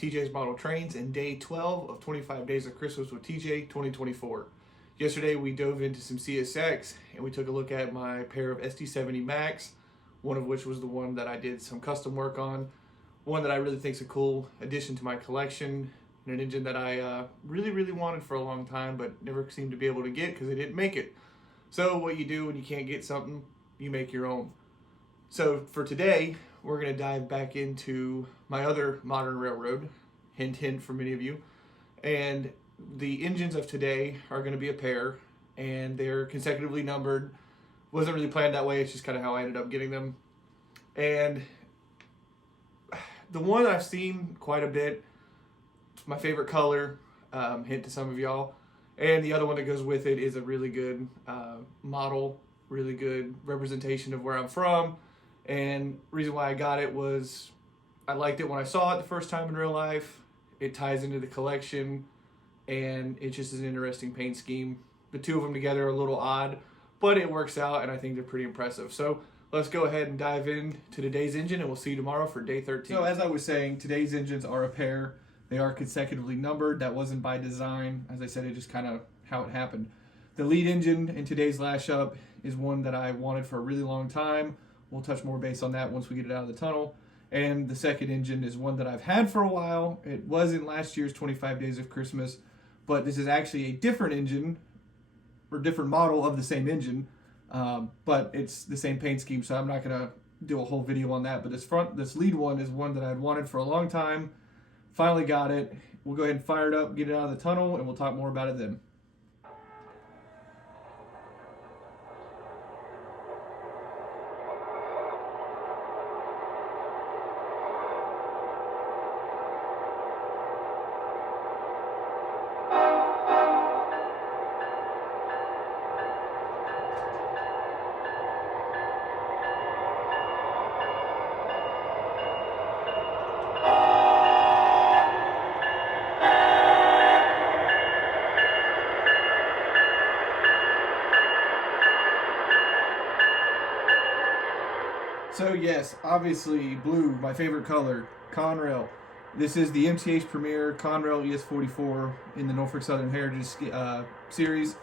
TJ's Model Trains and day 12 of 25 Days of Christmas with TJ 2024. Yesterday we dove into some CSX and we took a look at my pair of SD70 Max, one of which was the one that I did some custom work on, one that I really think is a cool addition to my collection, and an engine that I really wanted for a long time but never seemed to be able to get because they didn't make it. So what you do when you can't get something, you make your own. So for today, we're going to dive back into my other modern railroad, hint hint for many of you, and the engines of today are going to be a pair, and they're consecutively numbered. Wasn't really planned that way, it's just kind of how I ended up getting them. And the one I've seen quite a bit, it's my favorite color, hint to some of y'all, and the other one that goes with it is a really good model, really good representation of where I'm from. And the reason why I got it was I liked it when I saw it the first time in real life. It ties into the collection, and it just is an interesting paint scheme. The two of them together are a little odd, but it works out, and I think they're pretty impressive. So let's go ahead and dive in to today's engine, and we'll see you tomorrow for day 13. So as I was saying, today's engines are a pair. They are consecutively numbered. That wasn't by design. As I said, it just kind of how it happened. The lead engine in today's lash up is one that I wanted for a really long time. We'll touch more base on that once we get it out of the tunnel. And the second engine is one that I've had for a while. It wasn't last year's 25 Days of Christmas, but this is actually a different engine, or different model of the same engine, but it's the same paint scheme, so I'm not going to do a whole video on that. But this lead one is one that I'd wanted for a long time. Finally got it. We'll go ahead and fire it up, get it out of the tunnel, and we'll talk more about it then. So yes, obviously blue, my favorite color, Conrail. This is the MTH Premier Conrail ES44 in the Norfolk Southern Heritage series.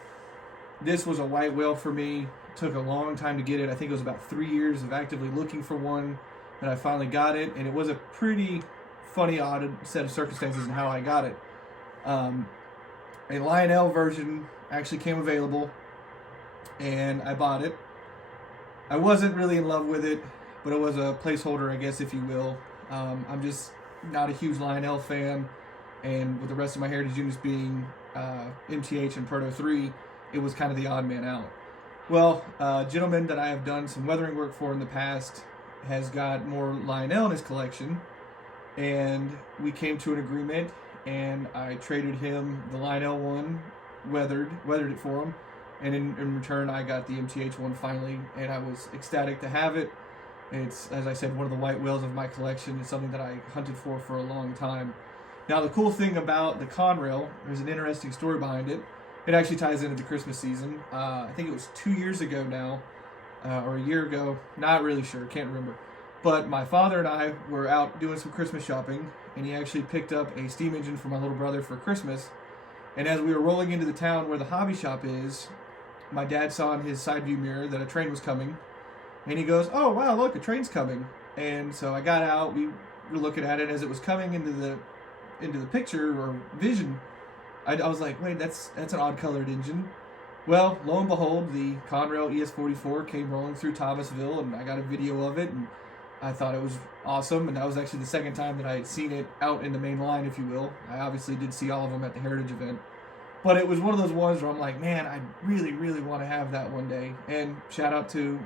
This was a white whale for me. It took a long time to get it. I think it was about 3 years of actively looking for one, and I finally got it. And it was a pretty funny, odd set of circumstances in how I got it. A Lionel version actually came available, and I bought it. I wasn't really in love with it, but it was a placeholder, I guess, if you will. I'm just not a huge Lionel fan, and with the rest of my heritage units being MTH and Proto 3, it was kind of the odd man out. Well, a gentleman that I have done some weathering work for in the past has got more Lionel in his collection, and we came to an agreement, and I traded him the Lionel one, weathered it for him, and in return I got the MTH one finally, and I was ecstatic to have it. It's, as I said, one of the white whales of my collection. It's something that I hunted for a long time. Now the cool thing about the Conrail, there's an interesting story behind it. It actually ties into the Christmas season. I think it was 2 years ago now, or a year ago, not really sure, can't remember. But my father and I were out doing some Christmas shopping, and he actually picked up a steam engine for my little brother for Christmas. And as we were rolling into the town where the hobby shop is, my dad saw in his side view mirror that a train was coming, and he goes, "Oh wow, look, a train's coming." And so I got out, we were looking at it as it was coming into the picture or vision. I was like, wait, that's an odd colored engine. Well, lo and behold, the Conrail ES44 came rolling through Thomasville, and I got a video of it, and I thought it was awesome. And that was actually the second time that I had seen it out in the main line, if you will. I obviously did see all of them at the Heritage event. But it was one of those ones where I'm like, man, I really want to have that one day. And shout out to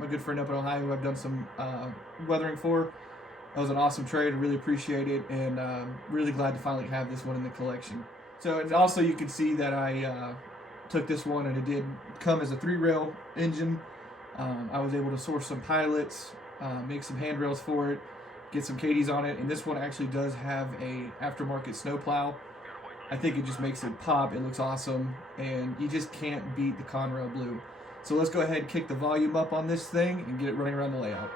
my good friend up in Ohio who I've done some weathering for. That was an awesome trade. I really appreciate it, and really glad to finally have this one in the collection. So, and also you can see that I took this one, and it did come as a 3-rail engine. I was able to source some pilots, make some handrails for it, get some Cadies on it, and this one actually does have a aftermarket snowplow. I think it just makes it pop. It looks awesome, and you just can't beat the Conrail blue. So let's go ahead and kick the volume up on this thing and get it running around the layout.